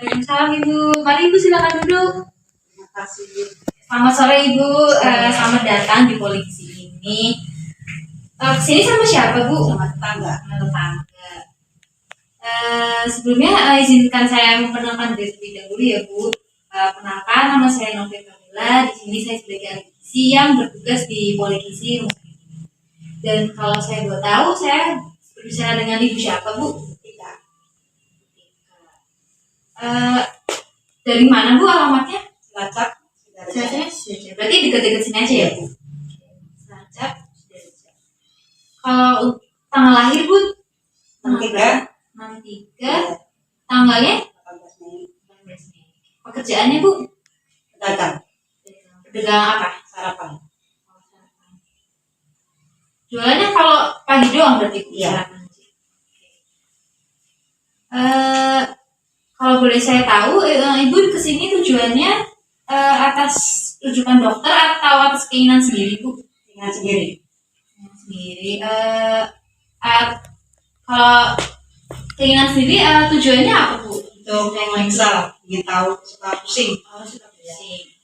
Waalaikumsalam Ibu. Mari Ibu silakan duduk. Terima kasih. Selamat sore Ibu. Selamat datang di Poliksi ini. Kesini sama siapa Bu? Sama tetangga. Sama tetangga. Sebelumnya izinkan saya memperkenalkan diri terlebih dahulu ya Bu. Perkenalkan, nama saya Novia Kamila. Di sini saya sebagai akademisi yang bertugas di Poliksi Rumah Sakit ini. Dan kalau saya boleh tahu, saya berbicara dengan Ibu siapa Bu? Tidak. Dari mana Bu alamatnya? Cilacap. Cilacap. Berarti dekat-dekat sini aja ya Bu. Cilacap. Kalau tanggal lahir Bu? Tanggal 3. 63. Tanggalnya? 18 Mei. 18 Mei. Pekerjaannya Bu? Pedagang. Pedagang apa? Sarapan. Jualannya kalau pagi doang berarti Bu? Iya. Sarapan. Kalau boleh saya tahu, Ibu kesini tujuannya atas rujukan dokter atau atas keinginan sendiri Bu? Dengan sendiri. Keinginan sendiri. Kalau keinginan sendiri tujuannya apa Bu? Untuk memeriksa, ingin tahu suka pusing. Suka pusing.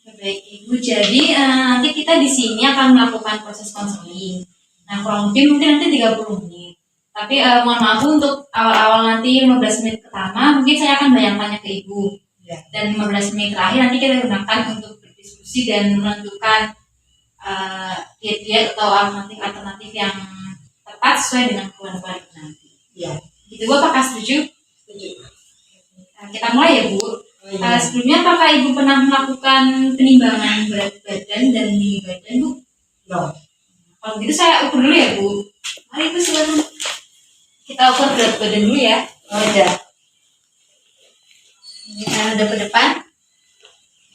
Oke, baik Ibu. Jadi nanti kita di sini akan melakukan proses konseling. Nah, kurang lebih mungkin nanti 30 menit. Tapi mohon maaf untuk awal-awal nanti 15 menit pertama mungkin saya akan banyak tanya ke Ibu. Ya. Dan 15 menit terakhir nanti kita gunakan untuk berdiskusi dan menentukan diet-diet atau alternatif yang tepat sesuai dengan kebutuhan Ibu nanti. Iya. Gitu Bu, apakah setuju? Setuju. Kita mulai ya Bu. Sebelumnya apakah Ibu pernah melakukan penimbangan berat badan dan tinggi badan Bu? Belum. Kalau gitu saya ukur dulu ya Bu. Mari Bu silakan. Kita ukur berat badan dulu ya. Oh iya. Ini saya udah ke depan.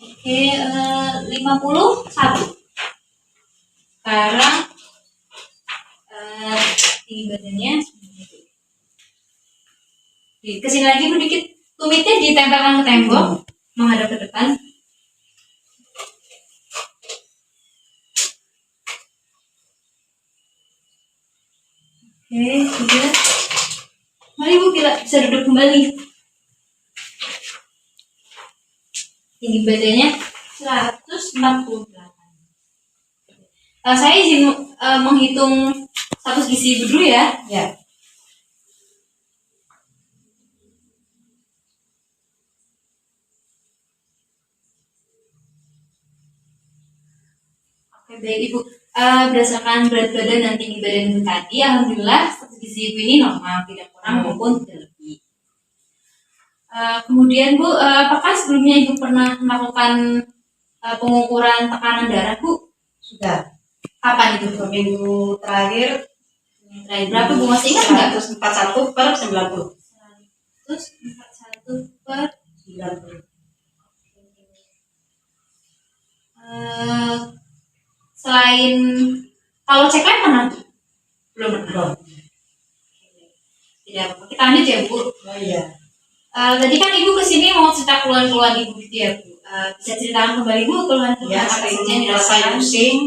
Oke, 51. Sekarang tinggi badannya kesini lagi Bu dikit. Tumitnya ditempelkan ke tembok, menghadap ke depan. Oke, sudah. Mari Bu, kita bisa duduk kembali. Tinggi badannya 148. Saya izin menghitung status gizi Ibu dulu ya. Ya. Oke, baik Ibu. Berdasarkan berat badan dan tinggi badan Ibu tadi, alhamdulillah status gizi Ibu ini normal, tidak kurang maupun tidak lebih. Kemudian Bu, apakah sebelumnya Ibu pernah melakukan pengukuran tekanan darah Bu? Sudah. Kapan itu? 2 minggu terakhir. Berapa Bu, masih ingat nggak? 141/90. 141/90. Selain kalau cek lab pernah Bu? Belum pernah. Tidak apa. Kita lanjut ya Bu. Oh iya. Tadi kan Ibu kesini mau cerita keluhan-keluhan Ibu gitu ya Bu. Bisa ceritakan kembali Bu keluhan-keluhan Ya, apa saja sering yang merasa dirasakan? pusing,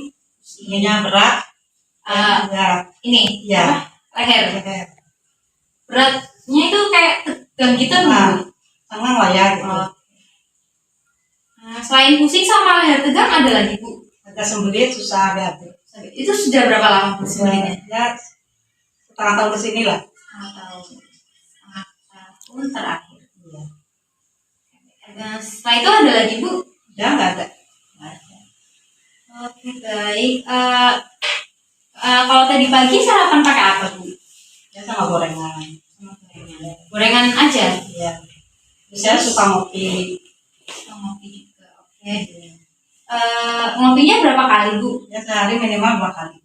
ininya berat. Ya. Ini Ya. leher. Beratnya itu kayak tegang gitu Bu. Tengah lah ya gitu. Selain pusing sama leher tegang ada lagi Bu? Agak sembelit, susah hati. Itu sudah berapa lama Bu sebenarnya? Ya, setengah tahun kesini lah. Setengah tahun terakhir. Iya. Setelah itu ada lagi Bu? Ya, nggak ada. Oke, baik. Kalau tadi pagi sarapan pakai apa Bu? Ya, sama gorengan. Gorengan aja? Iya. Saya suka ngopi. Ngopi juga, oke. Ngopinya berapa kali Bu? Ya, sehari minimal 2 kali.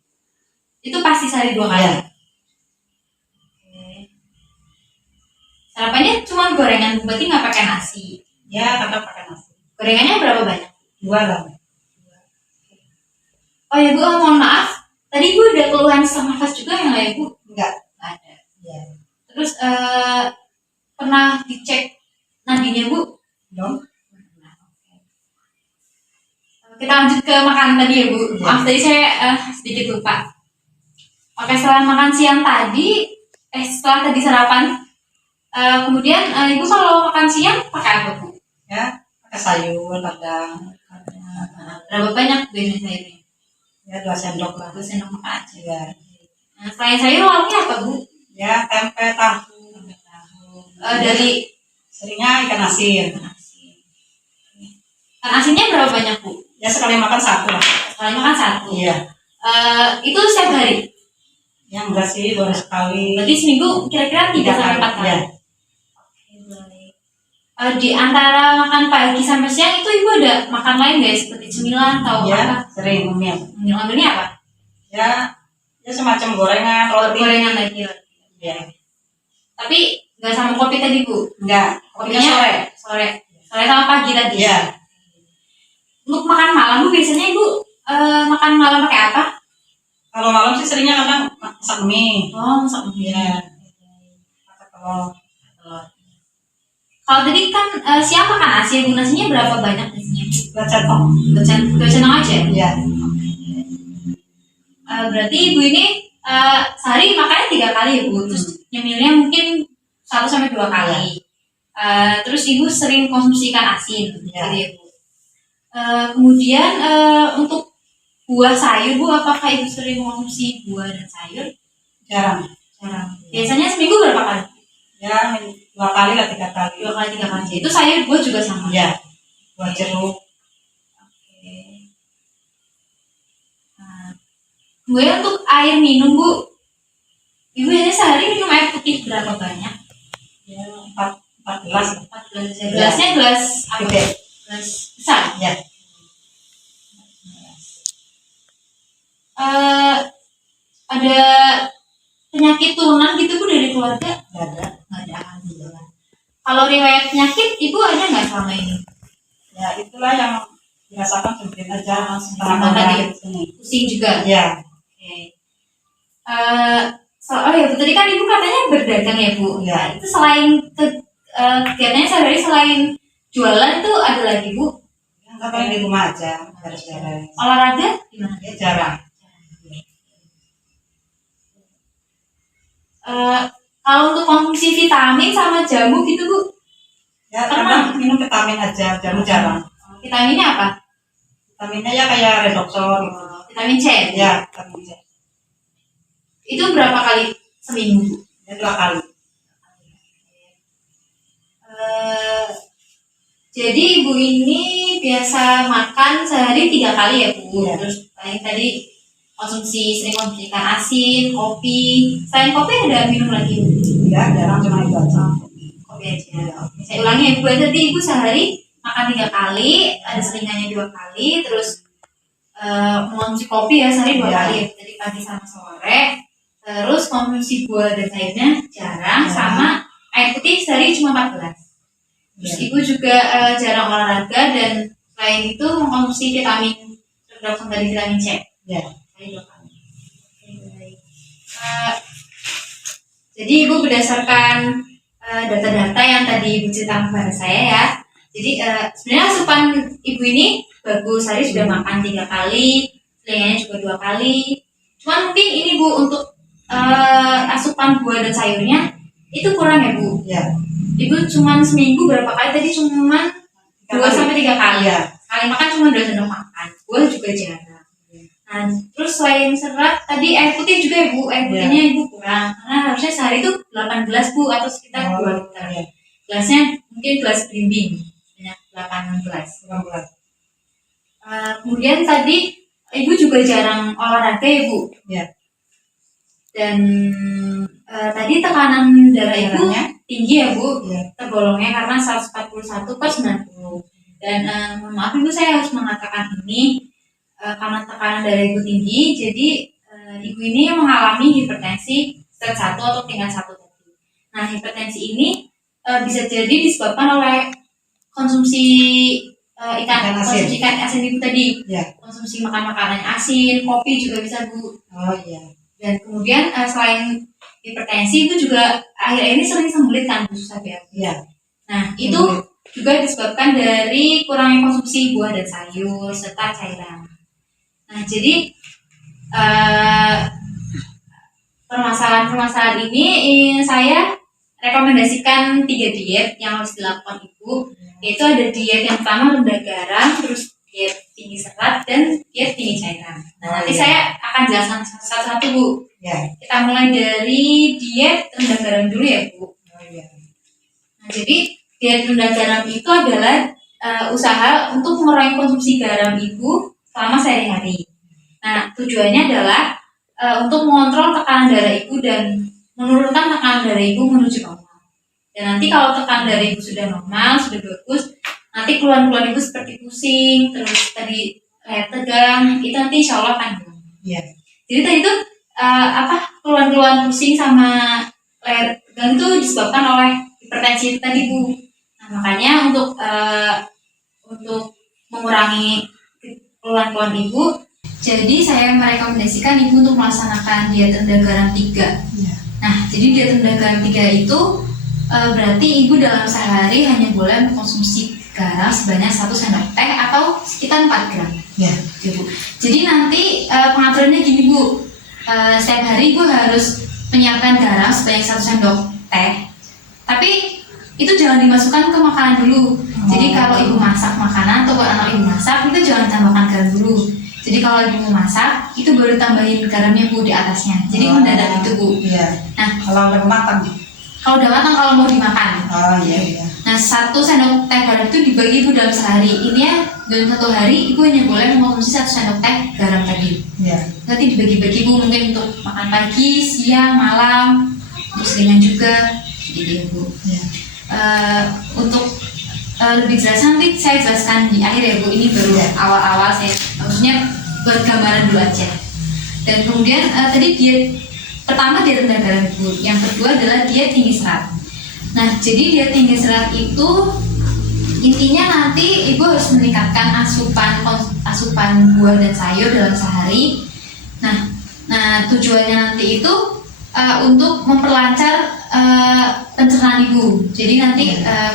Itu pasti sehari 2 kali? Iya. Oke. Sarapannya cuma gorengan, berarti nggak pakai nasi? Ya, kadang pakai nasi. Gorengannya berapa banyak? 2 lah. Oh ya Bu, mohon maaf. Tadi Bu ada keluhan sesak nafas juga yang lain Bu? Enggak. Nggak ada. Iya. Terus pernah dicek nadinya Bu? Belum. Kita lanjut ke makan tadi ya Bu. Maaf tadi saya sedikit lupa. Oke, setelah makan siang tadi, setelah tadi sarapan, Kemudian ibu kalau makan siang pakai apa bu? Ya, pakai sayur, kadang. Berapa banyak bu ini sayurnya? Ya, 2 sendok lah. 2 sendok makan aja. Ya, Selain sayur lauknya apa bu? ya tempe, tahu. Dari Seringnya ikan asin. ikan asin. Ikan asinnya berapa banyak bu? Ya, sekali makan 1 lah. Sekali makan 1. Iya. Itu setiap hari. Ya, enggak sih, 2 hari sekali. Berarti seminggu kira-kira 3 sampai 4 kali. Ya. Oke, baik. Di antara makan pagi sampai siang itu ibu ada makan lain nggak seperti cemilan atau Ya, apa? sering ngemil. Ngambilnya apa? Ya semacam gorengan, roti. Gorengan lagi. Ya. Tapi nggak sama kopi tadi bu? Enggak, kopinya sore. Sore. Sore sama pagi tadi. Iya. Untuk makan malam bu biasanya ibu makan malam pakai apa? Kalau malam sih seringnya kadang masak mie. Oh, masak mie. Iya. Masak telur. Kalau tadi kan siang makan nasi, bu nasinya berapa banyak nasinya? 2 sendok. 2 sendok aja. Iya. Berarti ibu ini sehari makannya 3 kali ya bu, terus nyemilnya mungkin 1 sampai 2 kali. Terus ibu sering konsumsi ikan asin, gitu Ya. ya bu. Kemudian untuk buah sayur bu, apakah ibu sering konsumsi buah dan sayur? Jarang. Jarang. Biasanya seminggu berapa kali? Ya, 2 kali lah, 3 kali. 2 kali 3 kali. Itu sayur buah juga sama. Iya. Buat jeruk. Oke. Nah, kemudian untuk air minum bu, ibu ini sehari minum air putih berapa banyak? Ya, 4 gelas. 4 gelas. Gelasnya gelas apa? Gede. Gelas besar. Ya. Ada penyakit turunan gitu bu dari keluarga? Nggak ada. Nggak ada, alhamdulillah. Kalau riwayat penyakit ibu ada nggak selama ini? Ya, itulah yang dirasakan sempit aja. Sama tadi. Di sini. Pusing juga. Iya. Oke. Oh ya bu, tadi kan ibu katanya berdagang ya bu. Iya. Itu selain kegiatannya sehari-hari selain jualan itu ada lagi bu? Enggak, paling di rumah aja. Beres-beres. Olahraga gimana? Ya, jarang. Kalau untuk konsumsi vitamin sama jamu gitu bu, Ya, kadang minum vitamin aja. Jamu jarang. vitaminnya apa? Vitaminnya ya kayak redoxon gitu. Vitamin C. Ya, vitamin C. Itu berapa kali seminggu? Ya, 2 kali. Jadi ibu ini biasa makan sehari 3 kali ya bu. Iya. Terus paling tadi sering konsumsi ikan asin, kopi. Selain kopi ada minum lagi bu? Ya, jarang, cuma itu aja. Kopi aja. Oke, saya ulangi ya bu. Tadi ibu sehari makan 3 kali, ada selingannya 2 kali, terus mengonsumsi kopi ya sehari 2 kali ya. Tadi pagi sama sore. Terus konsumsi buah dan sayurnya jarang, Ya. sama air putih sehari cuma 4 gelas. Terus Ya. ibu juga jarang olahraga dan selain itu mengkonsumsi vitamin redoxon tadi, vitamin C. Ya. Sehari 2 kali. Oke, baik. Jadi ibu berdasarkan data-data yang tadi ibu ceritakan kepada saya ya. Jadi sebenarnya asupan ibu ini bagus, sehari sudah makan 3 kali, telinganya juga 2 kali. Cuman mungkin ini bu untuk asupan buah dan sayurnya itu kurang ya bu. Ya. Ibu cuman seminggu berapa kali tadi? Cuman 2 sampai 3 kali. Ya. Sekali makan cuma 2 sendok makan. Buah juga jarang. Nah, terus selain serat tadi air putih juga ya bu. Air putihnya ibu kurang. Karena harusnya sehari itu 8 gelas bu atau sekitar 2 liter. Ya. Gelasnya mungkin gelas berimbing banyak 8 gelas. Kemudian tadi ibu juga jarang olahraga ya bu. Ya. Dan tadi tekanan darah ibu Darahnya? tinggi ya bu, Ya. tergolongnya karena 141/90. Dan mohon maaf ibu, saya harus mengatakan ini karena tekanan darah ibu tinggi, jadi ibu ini mengalami hipertensi stage 1 atau tingkat 1 tadi. Nah, hipertensi ini bisa jadi disebabkan oleh konsumsi Ikan asin. konsumsi ikan asin ibu tadi, Ya. konsumsi makan makanan asin, kopi juga bisa bu. Oh iya. Dan kemudian selain hipertensi itu juga akhir-akhir ini sering sembelit kan bu, susah BAB. Iya. Nah, itu juga disebabkan dari kurangnya konsumsi buah dan sayur serta cairan. Nah, jadi permasalahan-permasalahan ini saya rekomendasikan 3 diet yang harus dilakukan ibu, yaitu ada diet yang pertama rendah garam, terus diet tinggi serat, dan diet tinggi cairan. Nah, nanti saya akan jelaskan satu-satu Bu. Ya. Kita mulai dari diet rendah garam dulu ya Bu. Oh iya. Nah, jadi diet rendah garam itu adalah usaha untuk mengurangi konsumsi garam ibu selama sehari-hari. Nah, tujuannya adalah untuk mengontrol tekanan darah ibu dan menurunkan tekanan darah ibu menuju normal. Dan nanti kalau tekanan darah ibu sudah normal, sudah bagus, nanti keluhan-keluhan ibu seperti pusing, terus tadi leher tegang, itu nanti insya Allah akan hilang. Iya. Jadi tadi itu keluhan-keluhan pusing sama leher tegang itu disebabkan oleh hipertensi tadi Bu. Nah, makanya untuk mengurangi keluhan-keluhan ibu, jadi saya merekomendasikan ibu untuk melaksanakan diet rendah garam 3. Iya. Nah, jadi diet rendah garam 3 itu berarti ibu dalam sehari hanya boleh mengkonsumsi garam sebanyak 1 sendok teh atau sekitar 4 gram. Iya. Bu. Jadi nanti pengaturannya gini Bu, setiap hari ibu harus menyiapkan garam sebanyak 1 sendok teh, tapi itu jangan dimasukkan ke makanan dulu. Jadi kalau ibu masak makanan atau kalau anak ibu masak, itu jangan tambahkan garam dulu. Jadi kalau ibu mau masak, itu baru tambahin garamnya Bu di atasnya. Jadi mendadak itu Bu. Iya. Nah, Kalau udah matang. kalau udah matang, kalau mau dimakan. Oh iya. Nah, 1 sendok teh garam itu dibagi ibu dalam sehari. Ini ya, dalam 1 hari ibu hanya boleh mengkonsumsi 1 sendok teh garam tadi. Iya. Nanti dibagi-bagi Bu, mungkin untuk makan pagi, siang, malam, terus ringan juga, gitu Bu. Iya. Untuk lebih jelas nanti saya jelaskan di akhir ya Bu. Ini baru awal-awal saya, maksudnya buat gambaran dulu aja. Dan kemudian tadi diet pertama diet rendah garam Bu, yang kedua adalah diet tinggi serat. Nah, jadi diet tinggi serat itu intinya nanti ibu harus meningkatkan asupan buah dan sayur dalam sehari. Nah tujuannya nanti itu untuk memperlancar pencernaan ibu. Jadi nanti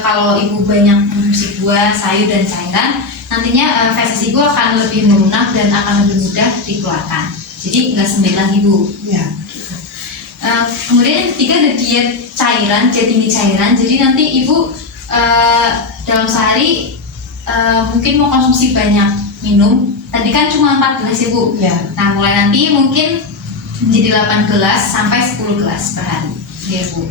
kalau ibu banyak mengkonsumsi buah, sayur dan cairan, nantinya feses ibu akan lebih melunak dan akan lebih mudah dikeluarkan. Jadi nggak sempit lagi Bu. Iya. Kemudian yang ketiga ada diet cairan, diet tinggi cairan. Jadi nanti ibu dalam sehari mungkin mau konsumsi banyak minum. Tadi kan cuma 4 gelas ya Bu. Iya. Nah mulai nanti mungkin jadi 8 gelas sampai 10 gelas per hari ya Bu.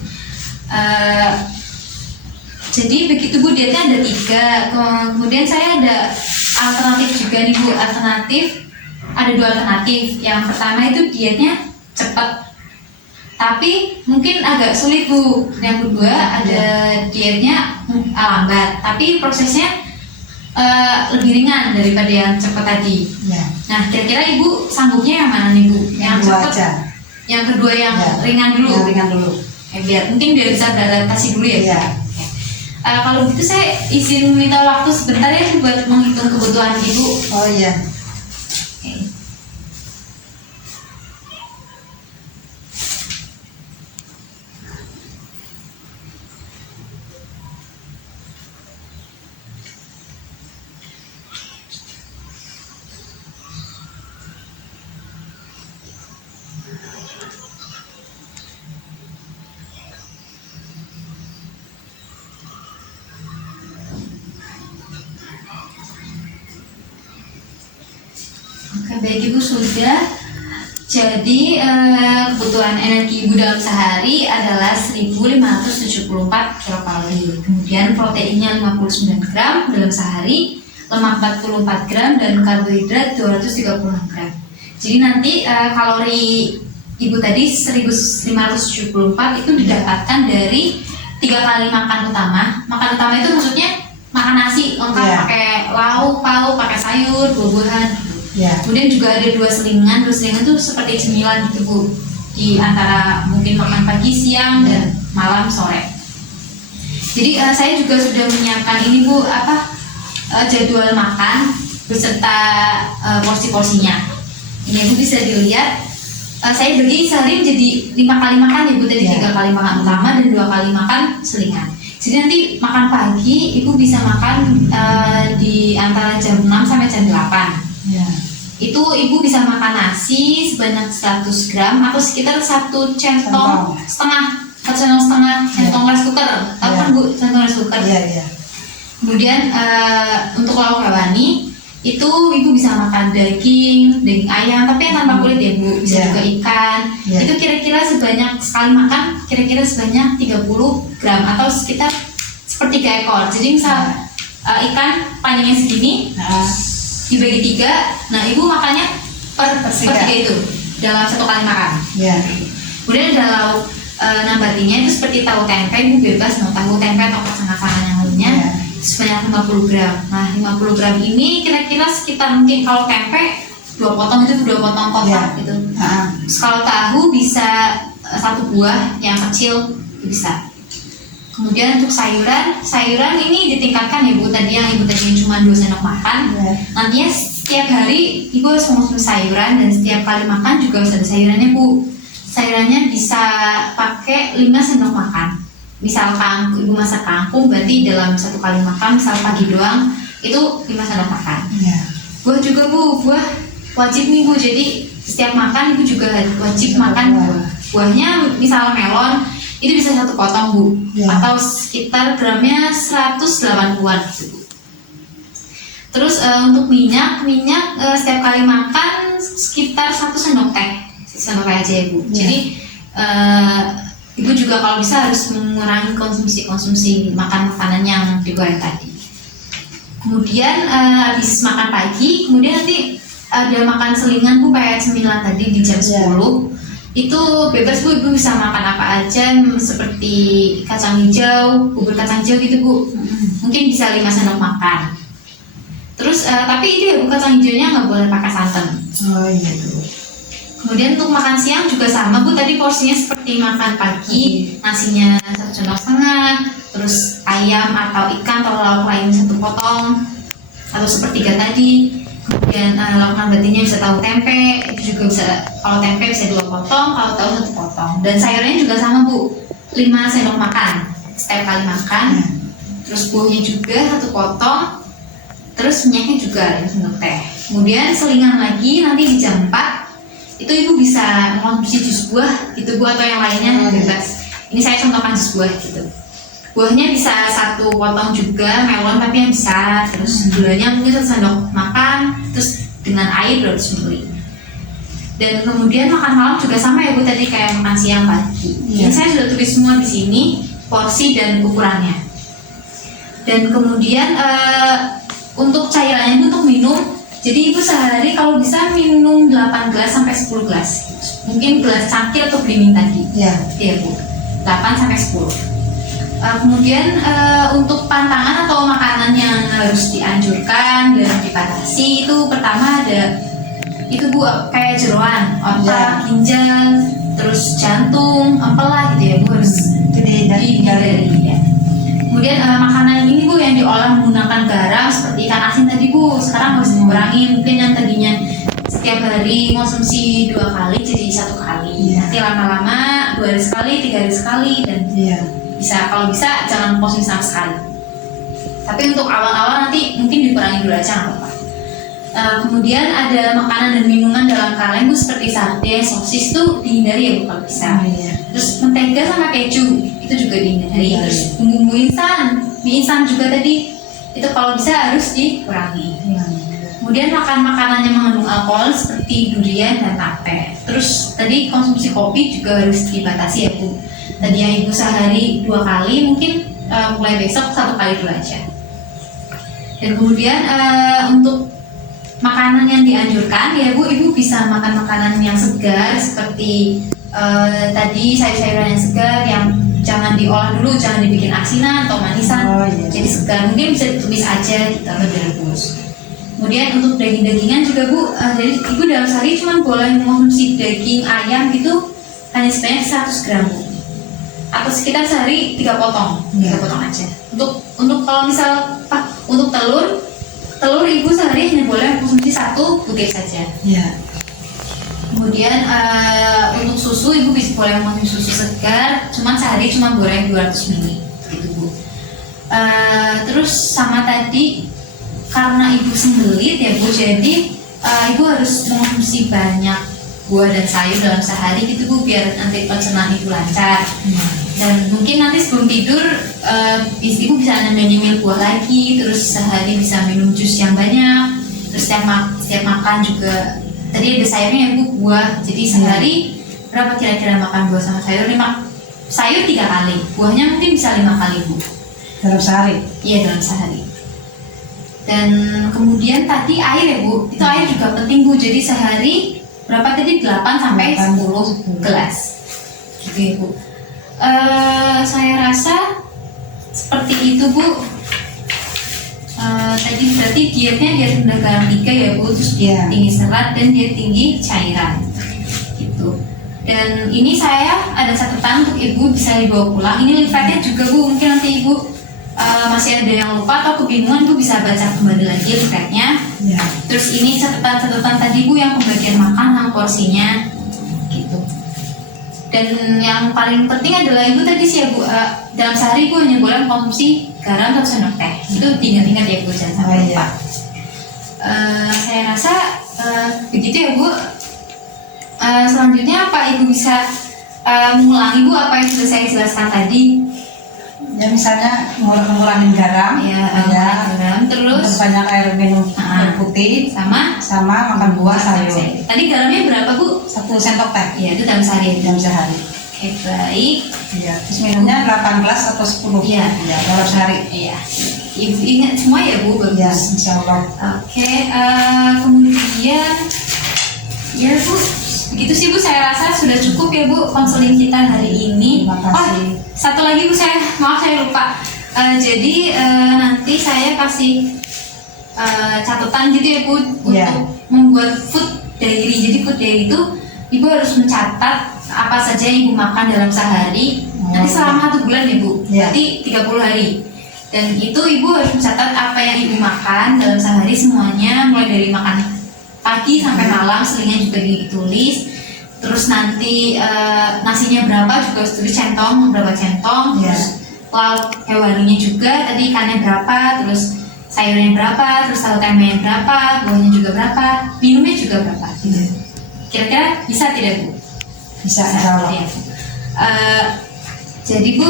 Jadi begitu Bu, dietnya ada 3. Kemudian saya ada alternatif juga nih Bu. Ada 2 alternatif. Yang pertama itu dietnya cepat tapi mungkin agak sulit Bu. Yang kedua ada dietnya lambat tapi prosesnya lebih ringan daripada yang cepat tadi. Ya. Nah, kira-kira ibu sanggupnya yang mana nih Bu? Yang cepat? Yang kedua yang ringan dulu. Yang ringan dulu. Biar bisa beradaptasi dulu ya. Iya. Kalau begitu saya izin minta waktu sebentar ya buat menghitung kebutuhan ibu. Oh iya. Oke, baik Ibu sudah. Jadi kebutuhan energi Ibu dalam sehari adalah 1574 kilokalori. Kemudian proteinnya 59 gram dalam sehari, lemak 44 gram dan karbohidrat 236 gram. Jadi nanti kalori Ibu tadi 1574 itu didapatkan dari 3 kali makan utama. Makan utama itu maksudnya makan nasi lengkap pakai lauk, pauk, pakai sayur, buah-buahan. Kemudian juga ada 2 selingan. 2 selingan itu seperti cemilan gitu Bu, di antara mungkin makan pagi, siang, dan malam, sore. Jadi saya juga sudah menyiapkan ini Bu, jadwal makan beserta porsi-porsinya. Ini Bu bisa dilihat. Saya bagi sehari jadi 5 kali makan ya Bu, tadi 3 kali makan utama dan 2 kali makan selingan. Jadi nanti makan pagi Ibu bisa makan di antara jam 6 sampai jam 8. Itu Ibu bisa makan nasi sebanyak 100 gram atau sekitar 1 centong setengah 1,5 sendok rice cooker. Tahu kan Bu, sendok rice cooker. Iya. Kemudian untuk lauk hewani itu ibu bisa makan daging ayam, tapi yang tanpa kulit ya Bu. Bisa juga ikan. Itu kira-kira sekali makan kira-kira sebanyak 30 gram atau sekitar sepertiga ekor. Jadi misal ikan panjangnya segini, dibagi 3. Nah ibu makannya per 3 itu dalam 1 kali makan. Kemudian ada lauk nambatinya itu seperti tahu tempe, ibu bebas mau tahu tempe atau kacang-kacangan yang lainnya. Sebanyak 50 gram. Nah 50 gram ini kira-kira sekitar mungkin kalau tempe 2 potong itu 2 potong kotak gitu. Terus kalau tahu bisa 1 buah yang kecil bisa. Kemudian untuk sayuran ini ditingkatkan ya Bu. Tadi yang ibu tadi cuma 2 sendok makan. Nantinya setiap hari ibu harus mengonsumsi sayuran, dan setiap kali makan juga harus ada sayurannya Bu. Sayurannya bisa pakai 5 sendok makan. Misalkan ibu masak kangkung, berarti dalam 1 kali makan, misal pagi doang, itu 5 sendok makan. Buah juga Bu, buah wajib nih Bu. Jadi setiap makan ibu juga wajib makan buah. Buahnya misal melon, itu bisa 1 potong Bu, atau sekitar gramnya 180-an gitu. Terus untuk minyak setiap kali makan sekitar 1 sendok teh aja ya Bu. Jadi ibu juga kalau bisa harus mengurangi konsumsi makanan yang digoreng tadi. Kemudian habis makan pagi, kemudian nanti ada makan selingan Bu, kayak cemilan tadi di jam 10. Itu bebas Bu, ibu bisa makan apa aja seperti kacang hijau, bubur kacang hijau gitu Bu. Mungkin bisa 5 sendok makan. Terus tapi itu ya Bu, kacang hijaunya nggak boleh pakai santan. Kemudian untuk makan siang juga sama Bu, tadi porsinya seperti makan pagi, nasinya 1,5 sendok, terus ayam atau ikan atau lauk lain 1 potong atau sepertiga tadi. Kemudian lauk nambatinya bisa tahu tempe, itu juga bisa, kalau tempe bisa 2 potong, kalau tahu 1 potong. Dan sayurnya juga sama Bu, 5 sendok makan setiap kali makan. Terus buahnya juga 1 potong, terus minyaknya juga 5 sendok teh. Kemudian selingan lagi nanti di jam 4 itu ibu bisa mengonsumsi jus buah gitu Bu, atau yang lainnya bebas. Ini saya contohkan jus buah gitu. Buahnya bisa 1 potong juga, melon tapi yang besar. Terus gulanya mungkin 1 sendok makan, terus dengan air 200 ml. Dan kemudian makan malam juga sama ya Bu, tadi kayak makan siang pagi. Ini saya sudah tulis semua di sini porsi dan ukurannya. Dan kemudian untuk cairannya itu untuk minum. Jadi ibu sehari kalau bisa minum 8 gelas sampai 10 gelas. Mungkin gelas cangkir atau beringin tadi. Iya Bu. 8 sampai 10. Kemudian untuk pantangan atau makanan yang harus dianjurkan dan dibatasi itu pertama ada itu Bu, kayak jeroan, otak, ginjal, terus jantung, apalah gitu ya Bu, harus dihindari ya. Kemudian makanan ini Bu yang diolah menggunakan garam seperti ikan asin tadi Bu, sekarang harus dikurangi. Mungkin yang tadinya setiap hari konsumsi 2 kali jadi 1 kali. Nanti lama-lama 2 hari sekali, 3 hari sekali, dan bisa kalau bisa jangan konsumsi sama sekali. Tapi untuk awal-awal nanti mungkin dikurangi dulu aja nggak apa-apa. Kemudian ada makanan dan minuman dalam kaleng Bu, seperti sate, sosis tuh dihindari ya Bu kalau bisa. Terus mentega sama keju itu juga dihindari. Terus bumbu mie instan juga tadi itu kalau bisa harus dikurangi. Kemudian makan makanan yang mengandung alkohol seperti durian dan tape. Terus tadi konsumsi kopi juga harus dibatasi ya Bu. Tadi yang ibu sehari 2 kali, mungkin mulai besok 1 kali dulu aja. Dan kemudian untuk makanan yang dianjurkan ya Bu, ibu bisa makan makanan yang segar seperti tadi sayur-sayuran yang segar, yang jangan diolah dulu, jangan dibikin asinan atau manisan. Jadi segar, mungkin bisa ditumis aja kita direbus. Kemudian untuk daging-dagingan juga Bu, jadi ibu dalam sehari cuma boleh mengonsumsi daging ayam gitu hanya sebanyak 100 gram Bu, atau sekitar sehari 3 potong, 3 potong aja. Untuk kalau misal untuk telur ibu sehari hanya boleh mengonsumsi 1 butir saja. Kemudian untuk susu ibu bisa boleh mengonsumsi susu segar, cuman sehari cuma boleh 200 ml gitu Bu. Terus sama tadi karena ibu sembelit ya Bu, jadi ibu harus mengonsumsi banyak buah dan sayur dalam sehari gitu Bu, biar nanti pencernaan Ibu lancar. Dan mungkin nanti sebelum tidur Ibu bisa nyemil buah lagi, terus sehari bisa minum jus yang banyak, terus setiap makan juga tadi ada sayurnya ya Bu, buah. Jadi sehari berapa kira-kira makan buah sama sayur? 5 sayur 3 kali, buahnya mungkin bisa 5 kali Bu. Dalam sehari? Iya, dalam sehari. Dan kemudian tadi air ya Bu, itu air juga penting Bu. Jadi sehari berapa tadi? 8 sampai 10 gelas. Gitu ya Bu. Saya rasa seperti itu Bu. Tadi berarti dietnya diet rendah garam 3 ya Bu, terus diet tinggi serat dan diet tinggi cairan. Gitu. Dan ini saya ada catatan untuk Ibu bisa dibawa pulang. Ini leafletnya juga Bu, mungkin nanti Ibu masih ada yang lupa atau kebingungan, Bu bisa baca kembali lagi leafletnya. Ya. Terus ini catatan tadi Bu yang pembagian makan sama porsinya gitu. Dan yang paling penting adalah Ibu tadi sih ya Bu, dalam sehari Ibu hanya boleh konsumsi garam 1 sendok teh. Itu diingat-ingat ya Bu, jangan sampai lupa. Saya rasa begitu ya Bu. Selanjutnya apa Ibu bisa mengulangi Bu apa yang sudah saya jelaskan tadi? Ya misalnya ngurangin garam, Garam, terus banyak air minum air putih, sama makan buah sayur. Tadi garamnya berapa Bu? 1 sendok teh. Iya, itu dalam sehari. Dalam sehari. Oke, baik. Iya. Terus minumnya 8 gelas atau 10. Iya. Dalam sehari. Iya. Ibu ingat semua ya Bu? Bagus. Ya, insya Allah. Oke, kemudian ya Bu, begitu sih Bu, saya rasa sudah cukup ya Bu konseling kita hari ini. Terima kasih. Oh, satu lagi Bu, maaf saya lupa. Jadi nanti saya kasih catatan gitu ya Bu untuk membuat food diary. Jadi food diary itu Ibu harus mencatat apa saja yang Ibu makan dalam sehari. Nanti selama 1 bulan ya Bu, berarti 30 hari. Dan itu Ibu harus mencatat apa yang Ibu makan dalam sehari semuanya, mulai dari makan pagi sampai malam, selingnya juga ditulis. Terus nanti nasinya berapa juga harus tulis, berapa centong. Terus lauk hewaninya juga, tadi ikannya berapa, terus sayurnya berapa, terus tahu tempenya berapa, buahnya juga berapa, minumnya juga berapa. Kira-kira bisa tidak Bu? Bisa, insya Allah. Ya. Jadi Bu,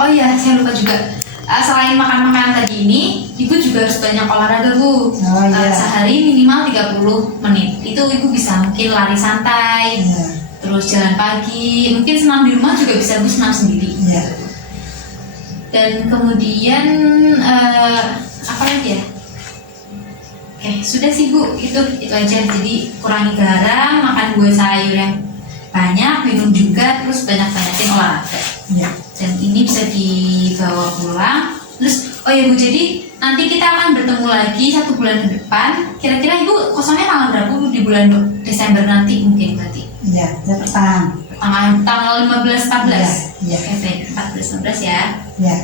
oh ya saya lupa juga. Selain makan makanan tadi ini, Ibu juga harus banyak olahraga Bu. Sehari minimal 30 menit. Itu Ibu bisa mungkin lari santai, terus jalan pagi, mungkin senam di rumah juga bisa Bu, senam sendiri. Dan kemudian apa lagi ya? Oke, sudah sih Bu, itu aja. Jadi kurangi garam, makan buah sayur yang banyak, minum juga, terus banyakin olahraga. Dan ini bisa dibawa pulang. Terus oh ya Bu, jadi nanti kita akan bertemu lagi 1 bulan ke depan. Kira-kira Ibu kosongnya tanggal berapa Bu di bulan Desember nanti mungkin berarti? Iya, pertengahan. Tanggal 15-14. Iya. Oke, baik, 14-15 ya. Iya.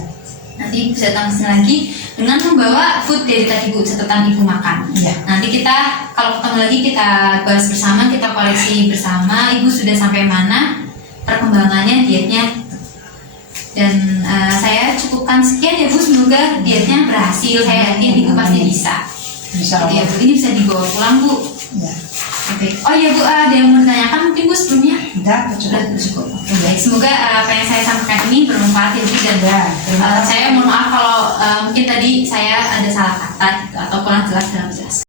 Nanti Ibu bisa tampil lagi dengan membawa food dari tadi Bu, catatan Ibu makan. Nanti kita kalau ketemu lagi kita bahas bersama, kita koreksi bersama Ibu sudah sampai mana perkembangannya dietnya. Dan saya cukupkan sekian ya Bu, semoga dietnya berhasil. Saya yakin Ibu pasti bisa. Bisa. Jadi ya Bu, ini bisa dibawa pulang Bu. Oke. Oh iya Bu, ada yang mau ditanyakan mungkin Bu sebelumnya? Sudah cukup. Oke, baik. Semoga apa yang saya sampaikan ini bermanfaat ya Bu. Dan saya mohon maaf kalau mungkin tadi saya ada salah kata gitu, atau kurang jelas dalam jelas.